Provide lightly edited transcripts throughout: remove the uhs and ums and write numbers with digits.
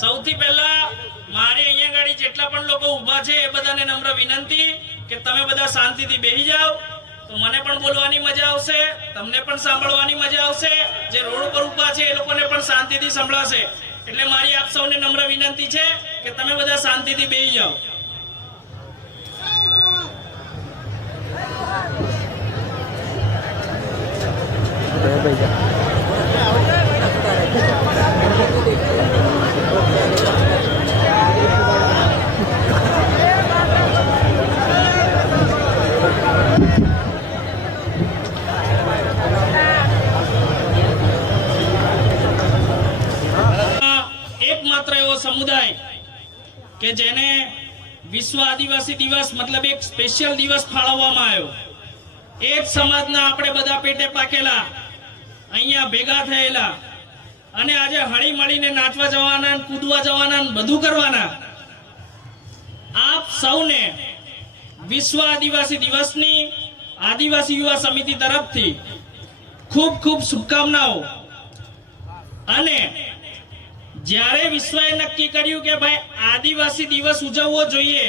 સૌથી પહેલા મારી અહીંયા ગાડી જેટલા પણ લોકો ઊભા છે એ બધાને નમ્ર વિનંતી કે તમે બધા શાંતિથી બેસી જાઓ તો મને પણ બોલવાની મજા આવશે, તમને પણ સાંભળવાની મજા આવશે, જે રોડ ઉપર ઊભા છે એ લોકોને પણ શાંતિથી સંભળાશે। એટલે મારી આપ સૌને નમ્ર વિનંતી છે કે તમે બધા શાંતિથી બેસી જાઓ। एकमात्र एवो समुदाय के जेने विश्व आदिवासी दिवस मतलब एक स्पेशल दिवस फाळववामां आव्यो। एक समाजना आपणे बधा पेटे पाकेला अहींया भेगा थयेला अने आजे हळी मळीने नाचवा जवाना कूदवा जवाना बधुं करवाना। आप सौने विश्व आदिवासी दिवसनी आदिवासी युवा समिति तरफथी खूब खूब शुभकामनाओं। अने જ્યારે વિશ્વએ નક્કી કર્યું કે ભાઈ આદિવાસી દિવસ ઉજવવો જોઈએ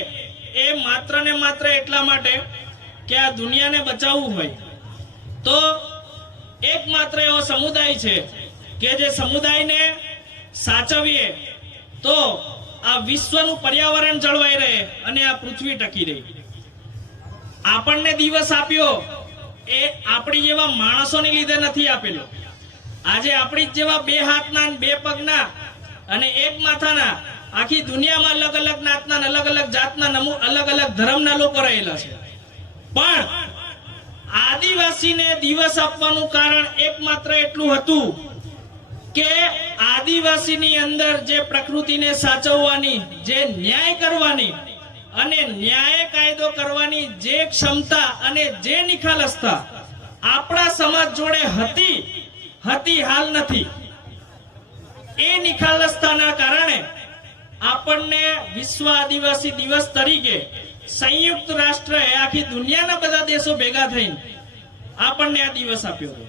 એ માત્ર ને માત્ર એટલા માટે કે આ દુનિયાને બચાવવું હોય તો એકમાત્ર એવો સમુદાય છે કે જે સમુદાયને સાચવીએ તો આ વિશ્વનું પર્યાવરણ જળવાઈ રહે અને આ પૃથ્વી ટકી રહે। આપણને દિવસ આપ્યો એ આપણી જેવા માણસોની લીધે નથી આપેલો। આજે આપણી જેવા બે હાથના બે પગના અને એક માથાના આખી દુનિયામાં અલગ અલગ નાતના અલગ અલગ જાતના અલગ અલગ ધર્મના લોકો રહેલા છે, પણ આદિવાસીને દિવસ આપવાનું કારણ એકમાત્ર એટલું હતું કે આદિવાસીની અંદર જે પ્રકૃતિને સાચવવાની, જે ન્યાય કરવાની અને ન્યાય કાયદો કરવાની જે ક્ષમતા અને જે નિખાલસતા આપણા સમાજ જોડે હતી હાલ નથી। એ નિખાલસતાના કારણે આપણને વિશ્વ આદિવાસી દિવસ તરીકે સંયુક્ત રાષ્ટ્રએ આખી દુનિયાના બધા દેશો ભેગા થઈને આપણને આ દિવસ આપ્યો હતો।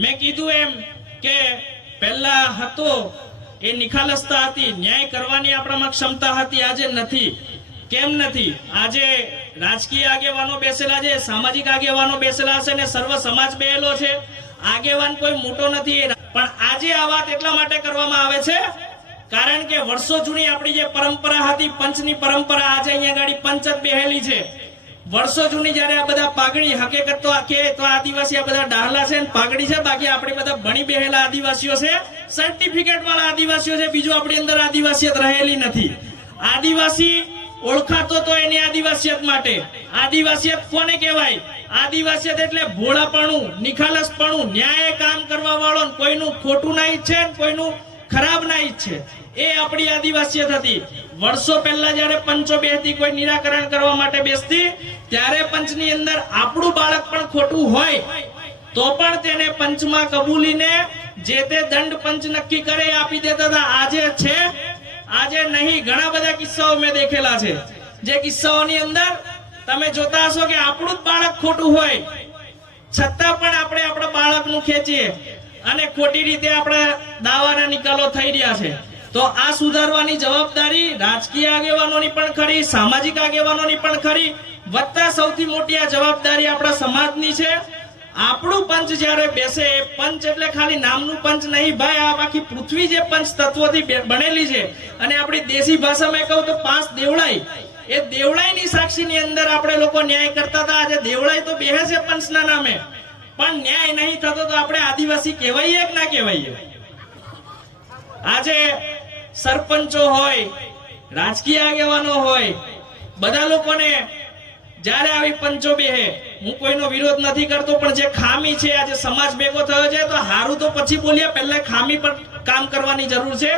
મેં કીધું એમ કે પહેલા હતો એ નિખાલસતા હતી, ન્યાય કરવાની આપણામાં ક્ષમતા હતી, આજે નથી। કેમ નથી? આજે રાજકીય આગેવાનો બેસેલા છે, સામાજિક આગેવાનો બેસેલા છે ને સર્વ સમાજ બેહેલો છે। આગેવાન કોઈ મોટો નથી, પણ આજે આ વાત એટલા માટે કરવામાં આવે છે કારણ કે વર્ષો જૂની આપણી જે પરંપરા હતી પંચની પરંપરા, આજે અહીંયા ગાડી પંચ જ બેહેલી છે। વર્ષો જૂની જ્યારે આ બધા પાઘડી હકીકત તો આદિવાસી આ બધા ડાહલા છે ને પાઘડી છે, બાકી આપણે બધા ભણી બેહેલા આદિવાસીઓ છે, સર્ટિફિકેટ વાળા આદિવાસીઓ છે, બીજું આપણી અંદર આદિવાસીયત રહેલી નથી। આદિવાસી ઓળખાતો તો એની આદિવાસીયત માટે। આદિવાસીયત કોને કહેવાય? આદિવાસીયત એટલે ભોળાપણું, નિખાલસપણું, ન્યાય કામ કરવા વાળો, કોઈનું ખોટું ના ઈચ્છે કોઈનું ખરાબ ના ઈચ્છે, એ આપણી આદિવાસીયત હતી। વર્ષો પહેલા જ્યારે પંચો બેસતી, કોઈ નિરાકરણ કરવા માટે બેસતી, ત્યારે પંચની અંદર આપણું બાળક પણ ખોટું હોય તો પણ તેને પંચમાં કબૂલીને જે તે દંડ પંચ નક્કી કરે આપી દેતા હતા। આજે છે? આજે નહીં। ઘણા બધા કિસ્સાઓ મેં દેખેલા છે, જે કિસ્સાઓની અંદર તમે જોતા હશો કે આપણું જ બાળક ખોટું હોય છતાં પણ આપણે આપણા બાળકનું ખેંચીએ અને ખોટી રીતે આપણા દાવાના નિકાલો થઈ રહ્યા છે। તો આ સુધારવાની જવાબદારી રાજકીય આગેવાનોની પણ ખરી, સામાજિક આગેવાનોની પણ ખરી, વત્તા સૌથી મોટી આ જવાબદારી આપણા સમાજની છે। આપણું પંચ જ્યારે બેસે, પંચ એટલે ખાલી નામનું પંચ નહીં ભાઈ, આ આખી પૃથ્વી જે પંચ તત્વોથી બનેલી છે અને આપણી દેશી ભાષામાં કહું તો 5 દેવળાઈ, એ દેવળાઈની સાક્ષીની અંદર આપણે લોકો ન્યાય કરતા હતા। આજે દેવળાઈ તો બેહે છે પંચના નામે, પણ ન્યાય નહીં થતો તો આપણે આદિવાસી કહેવાઈએ કે ના કહેવાઈએ? આજે સરપંચો હોય, રાજકીય આગેવાનો હોય, બધા લોકોને જ્યારે આવી પંચો બેહે, હું કોઈનો વિરોધ નથી કરતો, પણ જે ખામી છે, આજે સમાજ ભેગો થયો છે તો હારું તો પછી બોલીએ, પહેલા ખામી પર કામ કરવાની જરૂર છે।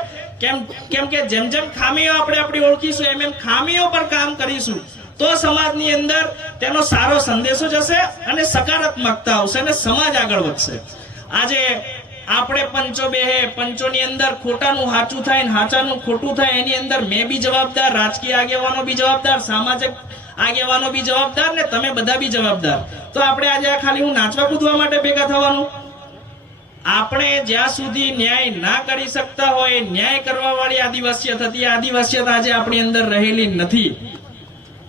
કેમ કે જેમ જેમ ખામીઓ આપણે આપણી ઓળખીશું એમ ખામીઓ પર કામ કરીશું તો સમાજની અંદર તેનો સારો સંદેશો જશે અને સકારાત્મકતા આવશે અને સમાજ આગળ વધશે। આજે આપણે પંચો બેહે, પંચોની અંદર ખોટાનું સાચું થાય ને સાચાનું ખોટું થાય, એની અંદર મેં બી જવાબદાર, રાજકીય આગેવાનો બી જવાબદાર, સામાજિક આગેવાનો બી જવાબદાર ને તમે બધા બી જવાબદાર। તો આપણે આજે ખાલી હું નાચવા કૂદવા માટે ભેગા થવાનું? આપણે જ્યાં સુધી ન્યાય ના કરી શકતા હોય, ન્યાય કરવા વાળી આદિવાસીયત હતી, આદિવાસીયત આજે આપણી અંદર રહેલી નથી.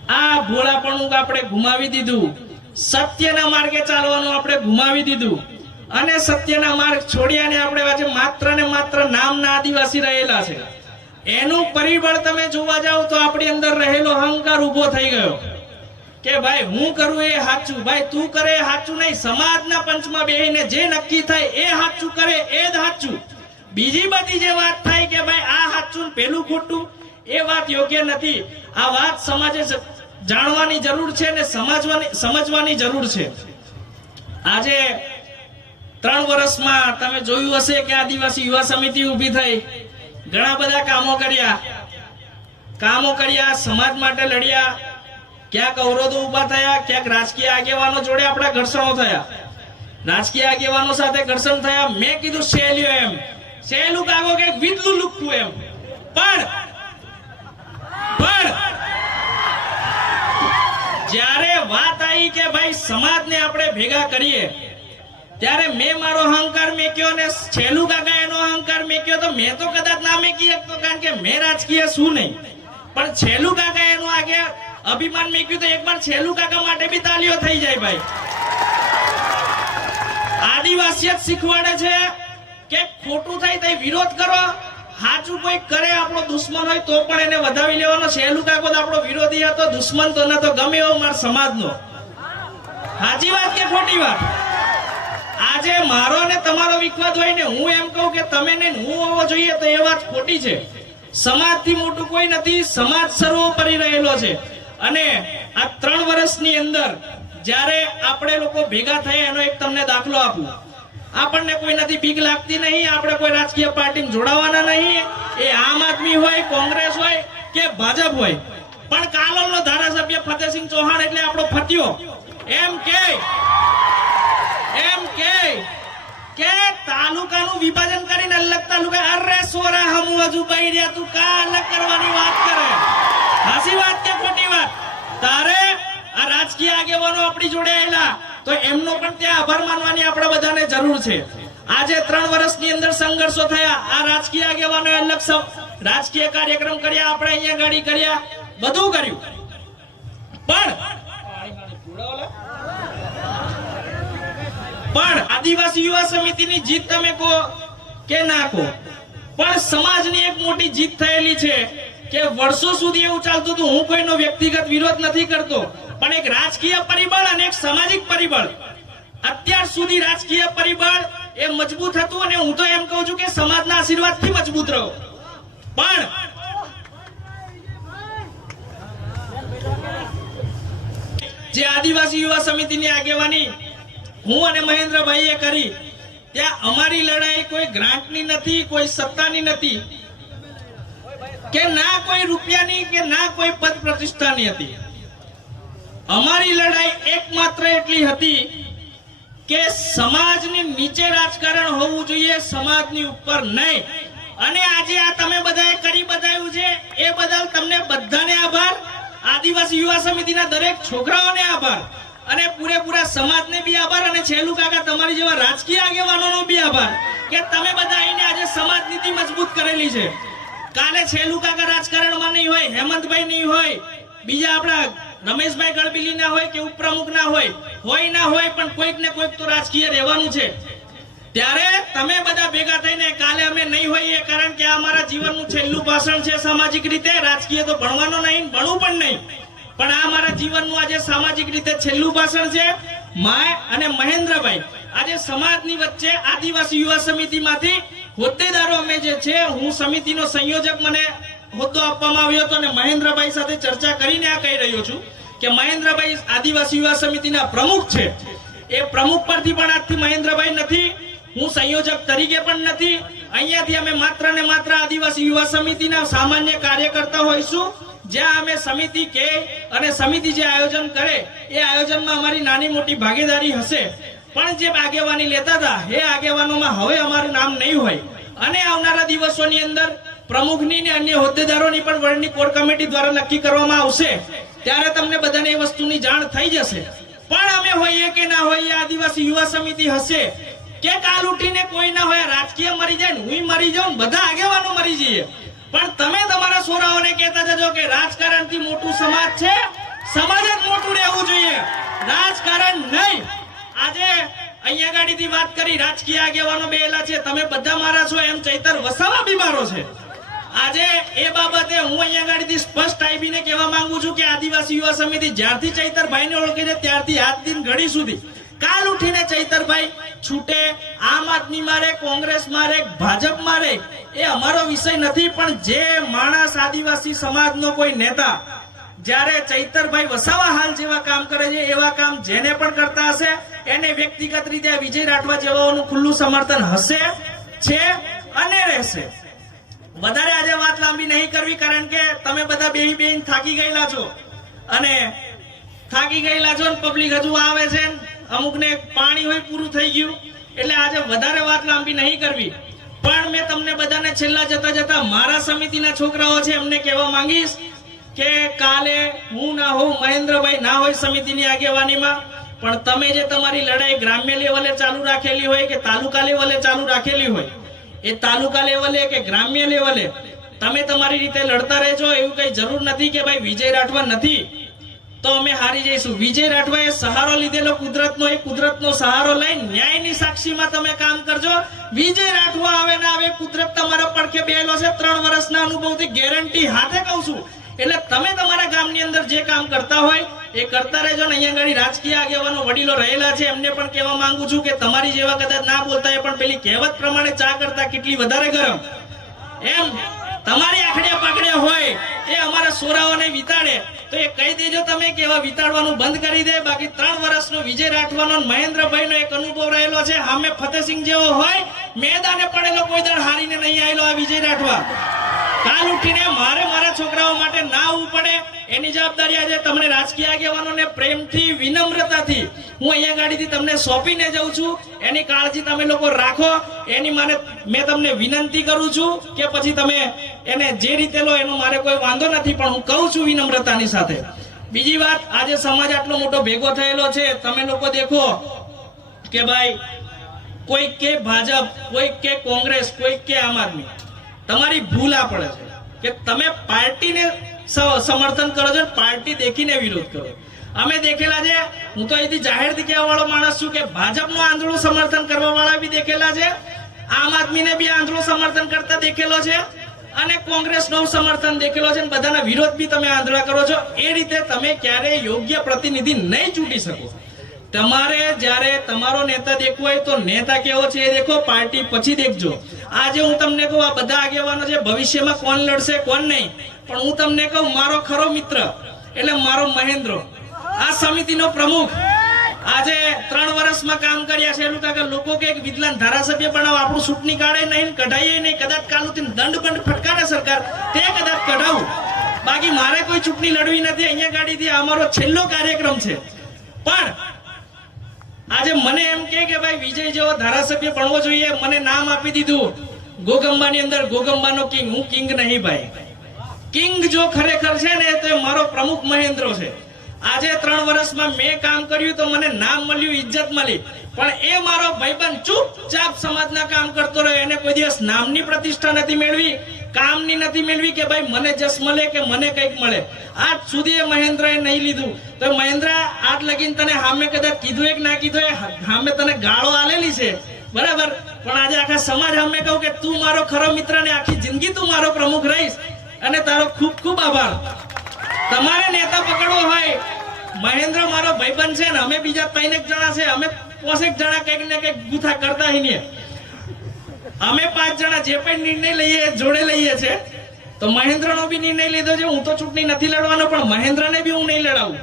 આ ભોળાપણું આપણે ગુમાવી દીધું, સત્યના માર્ગે ચાલવાનું આપણે ગુમાવી દીધું અને સત્યના માર્ગ છોડ્યા ને આપણે આજે માત્ર ને માત્ર નામના આદિવાસી રહેલા છે. એનું પરિબળ તમે જોવા જાવ તો આપણી અંદર રહેલો અહંકાર ઉભો થઈ ગયો કે ભાઈ હું કરું એ સાચું, ભાઈ તું કરે એ સાચું નહીં. સમાજના પંચમાં બેહીને જે નક્કી થાય એ સાચું કરે એ જ સાચું. બીજી બધી જે વાત થાય કે ભાઈ આ સાચું પેલું ખોટું, એ વાત યોગ્ય નથી. આ વાત સમાજે જાણવાની જરૂર છે ને સમજવાની જરૂર છે. આજે 3 વર્ષમાં તમે જોયું હશે કે આદિવાસી યુવા સમિતિ ઊભી થઈ, ઘણા બધા કામો કર્યા, સમાજ માટે લડ્યા, ક્યાંક અવરોધો ઉભા થયા, ક્યાંક રાજકીય આગેવાનો જોડે આપણા ઘર્ષણો થયા, રાજકીય આગેવાનો સાથે ઘર્ષણ થયા. મેં કીધું સહેલું કાગો કે વિદલું લુકતું એમ, પણ જ્યારે વાત આવી કે ભાઈ સમાજને આપણે ભેગા કરીએ, ત્યારે મેં મારો અહંકાર મેક્યો ને છેલ્લું કાકા એનો અહંકાર મેક્યો. તો મેં તો કદાચ ના મેકી શકતો કારણ કે મેં રાજકીય શું નહીં, પણ છેલ્લું કાકા એનું આગે અભિમાન મેક્યું તો એકવાર છેલ્લું કાકા માટે બી તાલીઓ થઈ જાય. ભાઈ આદિવાસીયત શીખવાડે છે કે ખોટું થાય તો વિરોધ કરો, સાચું કોઈ કરે આપણો દુશ્મન હોય તો પણ એને વધાવી લેવાનો. છેલ્લું કાકો તો આપણો વિરોધી હતો, દુશ્મન તો ન તો ગમે એવો મારા સમાજનો. સાચી વાત કે ખોટી વાત? આજે મારો ને તમારો વિખવાદ હોય ને હું એમ કહું કે તમે ને હું હોવો જોઈએ તો એ વાત ખોટી છે. સમાજથી મોટું કોઈ નથી, સમાજ સર્વોપરી રહેલો છે. અને આ 3 વર્ષની અંદર જ્યારે આપણે લોકો ભેગા થયા એનો એક તમને દાખલો આપું. આપણને કોઈ નથી બીક લાગતી નહીં, આપણે કોઈ રાજકીય પાર્ટીમાં જોડાવાના નહીં, એ આમ આદમી હોય, કોંગ્રેસ હોય કે ભાજપ હોય. પણ કાલોલનો ધારાસભ્ય ફતેહસિંહ ચૌહાણ એટલે આપણો ફત્યો એમ કે તાલુકાનું વિભાજન કરીને અલગ તાલુકા, અરે સોરા હમુ હજુ બઈ રહ્યા, તું કા અલગ કરવાની વાત કરે? હાસી વાત કે ખોટી વાત? તારે આ રાજકીય આગેવાનો આપણી જોડે આવેલા તો એમનો પણ ત્યાં આભાર માનવાની આપણે બધાને જરૂર છે. આજે 3 વર્ષની અંદર સંઘર્ષો થયા, આ રાજકીય આગેવાનો અલગ રાજકીય કાર્યક્રમ કર્યા, આપણે અહીંયા ગાડી કર્યા, બધું કર્યું, પણ આદિવાસી યુવા સમિતિની જીત તમે કહો કે ના કહો, પણ સમાજની એક મોટી જીત થયેલી છે કે વર્ષો સુધી એવું ચાલતું હતું. હું કોઈનો વ્યક્તિગત વિરોધ નથી કરતો, પણ એક રાજકીય પરિબળ અને એક સામાજિક પરિબળ, અત્યાર સુધી રાજકીય પરિબળ એ મજબૂત હતું અને હું તો એમ કહું છું કે સમાજના આશીર્વાદથી મજબૂત રહ્યો. પણ જે આદિવાસી યુવા સમિતિની આગેવાની હું અને મહેન્દ્રભાઈએ કરી, ત્યાં અમારી લડાઈ કોઈ ગ્રાન્ટની નથી, કોઈ સત્તાની નથી, કે ના કોઈ રૂપિયાની કે ના કોઈ પદ પ્રતિષ્ઠાની હતી. અમારી લડાઈ એકમાત્ર એટલી હતી કે સમાજની નીચે રાજકારણ હોવું જોઈએ, સમાજની ઉપર નહીં. અને આજે આ તમે બધાએ કરી બતાવ્યું છે એ બદલ તમને બધાને આભાર. આદિવાસી યુવા સમિતિના દરેક છોકરાઓને આભાર અને પૂરેપૂરા સમાજને બી આભાર. અને છેલ્લું કાકા તમારી જેવા રાજકીય આગેવાનોનો બી આભાર કે તમે બધા આવીને આજે સમાજ નીતિ મજબૂત કરેલી છે. કાલે છેલ્લું કાકા રાજકારણમાં નહીં હોય, હેમંતભાઈ નહીં હોય, બીજા આપણા રમેશભાઈ ગળબીલી ના હોય કે ઉપપ્રમુખ ના હોય ના હોય, પણ કોઈક ને કોઈક તો રાજકીય રહેવાનું છે. ત્યારે તમે બધા ભેગા થઈને કાલે અમે નહીં હોઈએ, કારણ કે આ અમારા જીવનનું છેલ્લું ભાષણ છે સામાજિક રીતે. રાજકીય તો ભણવાનો નહીં, ભણવું પણ નહીં, પણ આ અમારા જીવનનું આજે સામાજિક રીતે છેલ્લું ભાષણ છે. માય અને મહેન્દ્રભાઈ આજે સમાજની વચ્ચે આદિવાસી યુવા સમિતિમાંથી હોદ્દેદારો અમે જે છે, હું સમિતિનો સંયોજક મને હોદ્દો આપવામાં આવ્યો હતો અને મહેન્દ્રભાઈ સાથે ચર્ચા કરીને આ કહી રહ્યો છું કે મહેન્દ્રભાઈ આદિવાસી યુવા સમિતિના પ્રમુખ છે. એ પ્રમુખ પરથી પણ આજથી મહેન્દ્રભાઈ નથી, હું સંયોજક તરીકે પણ નથી. અહીંયાથી અમે માત્ર ને માત્ર આદિવાસી યુવા સમિતિના સામાન્ય કાર્યકર્તા હોઈશું. જ્યાં અમે સમિતિ કે અને સમિતિ જે આયોજન કરે એ આયોજનમાં અમારી નાની મોટી ભાગીદારી હશે, પણ જે આગેવાની લેતા હતા એ આગેવાનોમાં હવે અમારું નામ નહીં હોય. અને આવનારા દિવસોની અંદર પ્રમુખની ને અન્ય હોદ્દેદારોની પણ વડની કોર કમિટી દ્વારા નક્કી કરવામાં આવશે, ત્યારે તમને બધાને એ વસ્તુની જાણ થઈ જશે. પણ અમે હોઈએ કે ના હોઈએ, આદિવાસી યુવા સમિતિ હશે કે કાલ ઉઠીને કોઈ ના હોય રાજકીય મરી જાય, હું મરી જાઉં, બધા આગેવાનો મરી જઈએ, પણ તમે તમારા છોરાઓને કહેતા જજો કે રાજકારણથી મોટું સમાજ છે, સમાજ જ મોટું રહેવું જોઈએ, રાજકારણ નહીં. આજે અહીંયા ગાડીથી વાત કરી, રાજકીય આગેવાનો બેલા છે, તમે બધા મારા છો એમ ચૈતર વસાવા બીમારો છે. આજે એ બાબતે હું અહીંયા ગાડીથી સ્પષ્ટ આવીને કહેવા માંગુ છું કે આદિવાસી યુવા સમિતિ જ્યારથી ચૈતરભાઈને ઓળખે છે ત્યારથી આજ દિન ઘડી સુધી કાલ ઉઠીને ચૈતરભાઈ છૂટે, આમ આદમી મારે, કોંગ્રેસ મારે, ભાજપ મારે, એ અમારો વિષય નથી, પણ જે માણસ આદિવાસી સમાજનો કોઈ નેતા જ્યારે ચૈતરભાઈ વસાવા હાલ જેવા કામ કરે છે એવા કામ જેને પણ કરતા હશે એને વ્યક્તિગત રીતે વિજય રાઠવા જેવાઓનું ખુલ્લું સમર્થન હશે, છે અને રહેશે. વધારે આજે વાત લાંબી નહીં કરવી, કારણ કે તમે બધા બેહી થાકી ગયેલા છો અને પબ્લિક હજુ આવે છે, અમુકને પાણી હોય પૂરું થઈ ગયું, એટલે આજે વધારે વાત લાંબી નહીં કરવી. પણ મેં તમને બધાને છેલ્લા જતા જતા મારા સમિતિના છોકરાઓ છે એમને કહેવા માંગીશ કે કાલે હું ના હોઉં, મહેન્દ્રભાઈ ના હોય સમિતિની આગેવાનીમાં, પણ તમે જે તમારી લડાઈ ગ્રામ્ય લેવલે ચાલુ રાખેલી હોય કે તાલુકા લેવલે ચાલુ રાખેલી હોય, એ તાલુકા લેવલે કે ગ્રામ્ય લેવલે તમે તમારી રીતે લડતા રહેજો. એવું કઈ જરૂર નથી કે ભાઈ વિજય રાઠવા નથી તો અમે હારી જઈશું. વિજય રાઠવાએ સહારો લીધેલો કુદરતનો, એ કુદરતનો સહારો લઈને ન્યાયની સાક્ષીમાં તમે કામ કરજો. વિજય રાઠવા આવે ના આવે, કુદરત તમારા પડખે બેહેલો છે, 3 વર્ષના અનુભવથી ગેરંટી હાથે કહું છું. એટલે તમે તમારા ગામની અંદર જે કામ કરતા હોય એ કરતા રહેજો. ને અહીંયા આગળ રાજકીય આગેવાનો વડીલો રહેલા છે એમને પણ કહેવા માંગુ છું કે તમારી જેવા કદાચ ના બોલતા હોય પણ પેલી કહેવત પ્રમાણે ચા કરતા કેટલી વધારે ગરમ, એમ તમારી આખડે પકડે હોય એ અમારા સોરાઓને વિતાડે તો એ કહી દેજો તમે કે એવા વિતાડવાનું બંધ કરી દે. બાકી 3 વર્ષનો વિજય રાઠવાનો મહેન્દ્રભાઈનો એક અનુભવ રહેલો છે, સામે ફતેહસિંહ જેવો હોય, મેદાને પડેલો કોઈ દર હારીને નહીં આવેલો આ વિજય રાઠવા. કાલ ઉઠીને મારે મારા છોકરાઓ માટે ના આવવું પડે એની જવાબદારી આજે તમને રાજકીય આગેવાનોને પ્રેમથી, વિનમ્રતાથી હું અહીંયા ગાડીથી તમને સોંપીને જાઉં છું. એની કાળજી તમે લોકો રાખો એની મેં તમને વિનંતી કરું છું કે પછી તમે એને જે રીતે લો એનો મારે કોઈ વાંધો નથી, પણ હું કહું છું વિનમ્રતાની સાથે. બીજી વાત, આજે સમાજ આટલો મોટો ભેગો થયેલો છે, તમે લોકો દેખો કે ભાઈ કોઈ કે ભાજપ, કોઈ કે કોંગ્રેસ, કોઈ કે આમ આદમી, તમારી ભૂલ આ પડે છે કે તમે પાર્ટીને સમર્થન કરો છો, પાર્ટી દેખીને વિરોધ કરો. અમે દેખેલા છે, હું તો અહીંથી જાહેરથી કહેવા વાળો માણસ છું કે ભાજપનું આંદોલન સમર્થન કરવા વાળા બી દેખેલા છે, આમ આદમીને બી આંદોલન સમર્થન કરતા દેખેલો છે અને કોંગ્રેસનું સમર્થન દેખેલો છે, બધાના વિરોધ બી તમે આંદોલન કરો છો. એ રીતે તમે ક્યારેય યોગ્ય પ્રતિનિધિ નહીં ચૂંટી શકો. તમારે જ્યારે તમારો નેતા દેખવો હોય તો નેતા કેવો છે એ દેખો, પાર્ટી પછી દેખજો. આજે હું તમને કહું, આ બધા આગેવાનો છે, ભવિષ્યમાં કોણ લડશે કોણ નહીં, પણ હું તમને કહું મારો ખરો મિત્ર એટલે મારો મહેન્દ્ર, આ સમિતિનો પ્રમુખ, આજે 3 વર્ષમાં કામ કર્યા છે. એવું કે લોકો કે વિદ્વાન ધારાસભ્ય બનાવો, આપણું ચૂંટણી કાઢે નહીં, કઢાઈએ નહીં, કદાચ કાલુથી દંડ બંધ ફટકારે સરકાર તે કદાચ કઢાવું, બાકી મારે કોઈ ચૂંટણી લડવી નથી. અહીંયા ગાડીથી અમારો છેલ્લો કાર્યક્રમ છે. પણ આજે મને એમ કે ભાઈ વિજય જેવો ધારાસભ્ય બનવો જોઈએ, મને નામ આપી દીધું ગોગંબાની અંદર ગોગંબાનો કિંગ. હું કિંગ નહીં ભાઈ, કિંગ જો ખરેખર છે ને તો એ મારો પ્રમુખ મહેન્દ્ર છે. આજે 3 વર્ષમાં મેં કામ કર્યું તો મને નામ મળ્યું, ઇજ્જત મળી, પણ એ મારો ભાઈબંધ ચૂપચાપ સમાજના કામ કરતો રહ્યો. એને કોઈ દિવસ નામની પ્રતિષ્ઠા નથી મેળવી, કામની નથી મેળવી કે ભાઈ મને જસ મળે કે મને કંઈક મળે. આજ સુધી એ મહેન્દ્રએ નહીં લીધું. તો મહેન્દ્ર, આજ લગીન તને સામે કદાચ કીધું કે ના કીધું, એ સામે તને ગાળો આલેલી છે બરાબર, પણ આજે આખા સમાજ સામે કહું કે તું મારો ખરો મિત્ર ને આખી જિંદગી તું મારો પ્રમુખ રહીશ, અને તારો ખૂબ ખૂબ આભાર. તમારે નેતા પકડવો હોય, મહેન્દ્ર મારો ભાઈબંધ છે ને અમે બીજા 3 જણા છે, અમે 5 જણા કંઈક ને કંઈક ગુથા કરતા નહીં, અમે 5 જણા જે પણ નિર્ણય લઈએ જોડે લઈએ છે. તો મહેન્દ્રનો બી નિર્ણય લીધો છે, હું તો ચૂંટણી નથી લડવાનો, પણ મહેન્દ્રને બી હું નહીં લડાવું.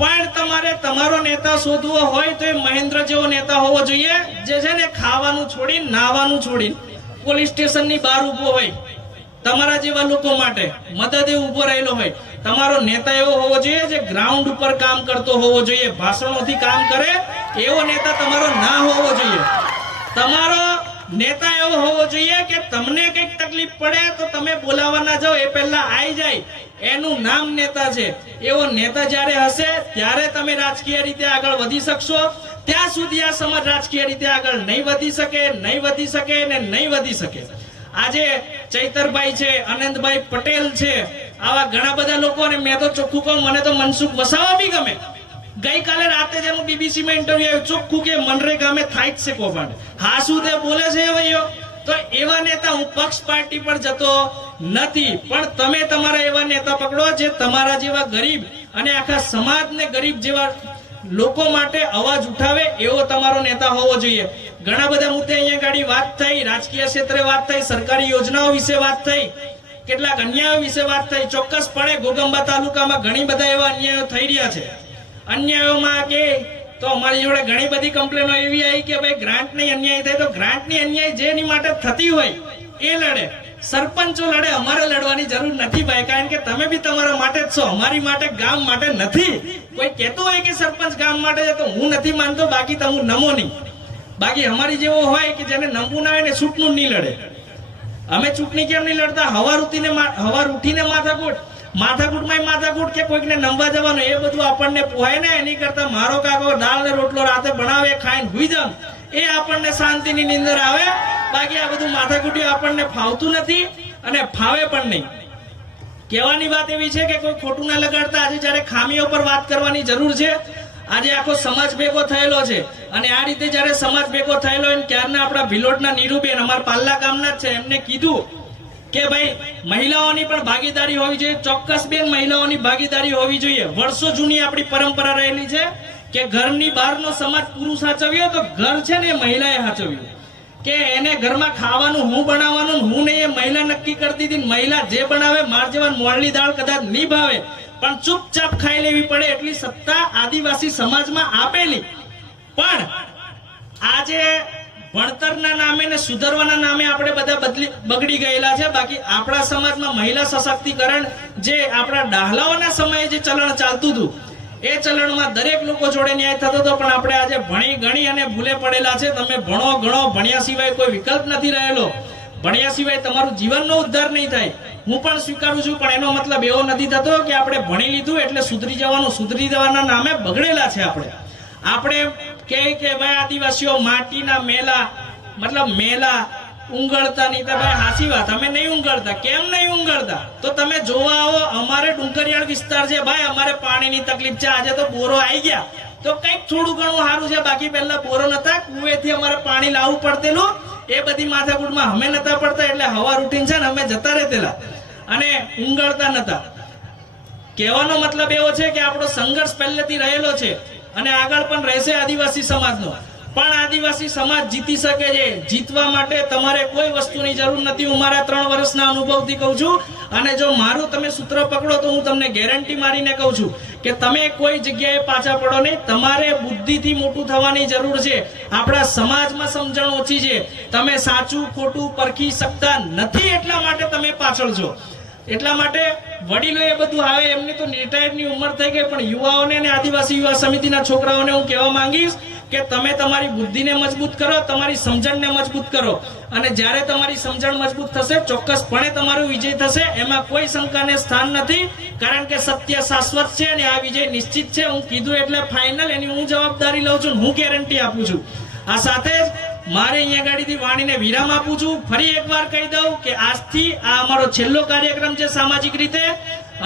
પણ તમારે તમારો નેતા શોધવો હોય તો એ મહેન્દ્ર જેવો નેતા હોવો જોઈએ, જે છે ને ખાવાનું છોડીને, નાવાનું છોડીને પોલીસ સ્ટેશનની બહાર ઉભો હોય, તમારા જેવા લોકો માટે મદદે ઉભો રહેલો હોય. તમારો નેતા એવો હોવો જોઈએ જે ગ્રાઉન્ડ ઉપર કામ કરતો હોવો જોઈએ, ભાષણોથી કામ કરે એવો નેતા તમારો ના હોવો જોઈએ. તમારો નેતા એવો હોવો જોઈએ કે તમને કંઈક તકલીફ પડે તો તમે બોલાવવા ના જાઓ, એ પહેલા આવી જાય, એનું નામ નેતા છે. એવો નેતા જ્યારે હશે ત્યારે તમે રાજકીય રીતે આગળ વધી શકશો, ત્યાં સુધી આ સમાજ રાજકીય રીતે આગળ નહીં વધી શકે ને નહીં વધી શકે. આજે ચૈતરભાઈ છે, આનંદભાઈ પટેલ છે, આવા ઘણા બધા લોકો, અને મેં તો ચોખ્ખું કહું, મને તો મનસુખ વસાવા બી ગમે. ગઈકાલે રાતે જેનું BBC માં ઇન્ટરવ્યુ આવ્યું, ચોખ્ખું કે મનરેગામે થાય જ છે કૌભાંડ. હા શું તે બોલે છે ભાઈઓ? તો એવા નેતા, હું પક્ષ પાર્ટી પર જતો નથી, પણ તમે તમારા એવા નેતા પકડો જે તમારા જેવા ગરીબ અને આખા સમાજને ગરીબ જેવા લોકો માટે અવાજ ઉઠાવે, એવો તમારો નેતા હોવો જોઈએ. ઘણા બધા મુદ્દે અહીંયા ગાડી વાત થઈ, રાજકીય ક્ષેત્રે વાત થઈ, સરકારી યોજનાઓ વિશે વાત થઈ, કેટલાક અન્યાયો વિશે વાત થઈ. ચોક્કસપણે ઘોઘંબા તાલુકામાં ઘણી બધા એવા અન્યાયો થઈ રહ્યા છે. અન્યાયોમાં કે તો અમારી જોડે ઘણી બધી કમ્પ્લેનો એવી આવી કે ભાઈ ગ્રાન્ટની અન્યાય થાય, તો ગ્રાન્ટની અન્યાય જેની માટે થતી હોય એ લડે, સરપંચો લડે. અમારે લડવાની જરૂર નથી ભાઈ, કારણ કે તમે બી તમારા માટે જ છો, અમારી માટે, ગામ માટે નથી. કોઈ કહેતું હોય કે સરપંચ ગામ માટે છે તો હું નથી માનતો, બાકી તો હું નમો નહીં. બાકી અમારી જેવો હોય કે જેને નમવું ના હોય ને છૂટનું નહીં લડે. અમે ચૂંટણી કેમ નહીં લડતા? હવાર ઉઠીને માથાકૂટ કે કોઈકને નમવા જવાનું, એ બધું આપણને પોહાય ને. એની કરતા મારો કાકો દાળ ને રોટલો રાતે બનાવે, ખાઈને હુઈ જામ, એ આપણને શાંતિની નીંદર આવે. બાકી આ બધું માથાકૂટી આપણને ફાવતું નથી અને ફાવે પણ નહીં. કહેવાની વાત એવી છે કે કોઈ ખોટું ના લગાડતા. આજે જ્યારે ખામીઓ પર વાત કરવાની જરૂર છે, આજે આખો સમાજ ભેગો થયેલો છે, અને આ રીતે જ્યારે સમાજ ભેગો થયેલો હોય, ત્યારના આપણા ભિલોટના નીરુબેન, અમારા પાલ્લા ગામના જ છે, એમને કીધું કે ભાઈ મહિલાઓની પણ ભાગીદારી હોવી જોઈએ. ચોક્કસ બેન, મહિલાઓની ભાગીદારી હોવી જોઈએ. વર્ષો જૂની આપણી પરંપરા રહેલી છે કે ઘરની બહારનો સમાજ પુરુષ સાચવ્યો તો ઘર છે ને એ મહિલાએ સાચવ્યું. કે એને ઘરમાં ખાવાનું હું બનાવવાનું, હું નહીં, એ મહિલા નક્કી કરતી હતી. મહિલા જે બનાવે, માર જેવા મોળની દાળ કદાચ નહીં ભાવે, પણ ચૂપચાપ ખાઈ લેવી પડે, એટલી સત્તા આદિવાસી સમાજમાં આપેલી. પણ આજે ભણતરના નામે ને સુધારવાના નામે આપણે બધા બગડી ગયેલા છે. બાકી આપણા સમાજમાં મહિલા સશક્તિકરણ, જે આપણા ડાહલાઓના સમયે જે ચલણ ચાલતું હતું, એ ચલણમાં દરેક લોકો જોડે ન્યાય થતો હતો. પણ આપણે આજે ભણી ગણી અને ભૂલે પડેલા છે. તમે ભણો ગણો, ભણ્યા સિવાય કોઈ વિકલ્પ નથી રહેલો. ભણ્યા સિવાય તમારું જીવનનો ઉદ્ધાર નહીં થાય. હું પણ સ્વીકારું છું, પણ એનો મતલબ એવો નથી થતો કે આપણે ભણી લીધું એટલે સુધરી જવાનું. સુધરી જવાના નામે બગડેલા છે આપણે કે ભાઈ આદિવાસીઓ માટીના મેલા, મતલબ મેલા ઉંગળતા નહીં. તો ભાઈ હાચી વાત, અમે નહીં ઉંગળતા. કેમ નહીં ઉંગળતા? તો તમે જોવા આવો, અમારે ડુંગરિયાળ વિસ્તાર છે ભાઈ, અમારે પાણીની તકલીફ છે. આજે તો બોરો આવી ગયા તો કંઈક થોડું ઘણું સારું છે. બાકી પહેલા બોરો નતા, કુવેથી અમારે પાણી લાવવું પડતેલું. એ બધી માથાકૂટમાં અમે નતા પડતા, એટલે હવાર ઉઠીને છે ને અમે જતા રહેતેલા અને ઉંગળતા નતા. કહેવાનો મતલબ એવો છે કે આપણો સંઘર્ષ પહેલેથી રહેલો છે અને આગળ પણ રહેશે આદિવાસી સમાજનો. પણ આદિવાસી સમાજ જીતી શકે છે. જીતવા માટે તમારે કોઈ વસ્તુની જરૂર નથી. હું મારા 3 વર્ષના અનુભવથી કહું છું, અને જો મારું તમે સૂત્ર પકડો તો હું તમને ગેરંટી મારીને કહું છું કે તમે કોઈ જગ્યાએ પાછા પડો નહીં. તમારે બુદ્ધિથી મોટું થવાની જરૂર છે. આપણા સમાજમાં સમજણ ઓછી છે. તમે સાચું ખોટું પરખી શકતા નથી, એટલા માટે તમે પાછળ છો. એટલા માટે વડીલો એ બધું આવે, એમની તો રિટાયર્ડની ઉંમર થઈ ગઈ, પણ યુવાઓને અને આદિવાસી યુવા સમિતિના છોકરાઓને હું કહેવા માંગીશ કે તમે તમારી બુદ્ધિને મજબૂત કરો, તમારી સમજણને મજબૂત કરો. અને જ્યારે તમારી સમજણ મજબૂત થશે, ચોક્કસપણે તમારો વિજય થશે. એમાં કોઈ શંકાને સ્થાન નથી, કારણ કે સત્ય શાશ્વત છે અને આ વિજય નિશ્ચિત છે. હું કીધું એટલે ફાઇનલ, એની હું જવાબદારી લઉં છું, હું ગેરંટી આપું છું. આ સાથે જ મારે અહીંયા ગાડીથી વાણીને વિરામ આપું છું. ફરી એકવાર કહી દઉં કે આજથી આ અમારો છેલ્લો કાર્યક્રમ છે સામાજિક રીતે.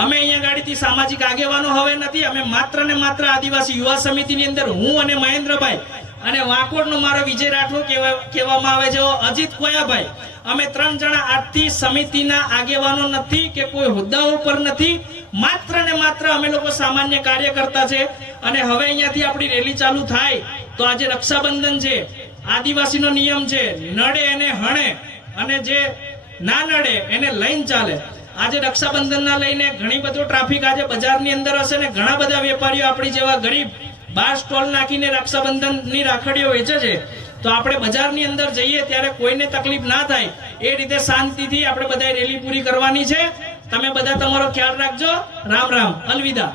અમે અહીંયા ગાડીથી સામાજિક આગેવાનો હવે નથી. અમે માત્ર ને માત્ર આદિવાસી યુવા સમિતિની અંદર હું અને મહેન્દ્રભાઈ અને વાંકોડનો મારો વિજય રાઠોડ કહેવામાં આવે છે, અજીત કોયાભાઈ, અમે 3 જણા આજથી સમિતિના આગેવાનો નથી કે કોઈ હોદ્દાઓ પર નથી. માત્ર ને માત્ર અમે લોકો સામાન્ય કાર્યકર્તા છે. અને હવે અહીંયાથી આપણી રેલી ચાલુ થાય તો આજે રક્ષાબંધન છે, આદિવાસીનો નિયમ છે, નડે એને હણે અને જે ના નડે એને લઈને ચાલે. આજે રક્ષાબંધનના લઈને ઘણી બધો ટ્રાફિક આજે બજારની અંદર હશે ને ઘણા બધા વેપારીઓ આપણી જેવા ગરીબ બાર સ્ટોલ નાખીને રક્ષાબંધનની રાખડીઓ વેચે છે. તો આપણે બજારની અંદર જઈએ ત્યારે કોઈને તકલીફ ના થાય એ રીતે શાંતિથી આપણે બધા રેલી પૂરી કરવાની છે. તમે બધા તમારો ખ્યાલ રાખજો. રામ રામ, અલવિદા.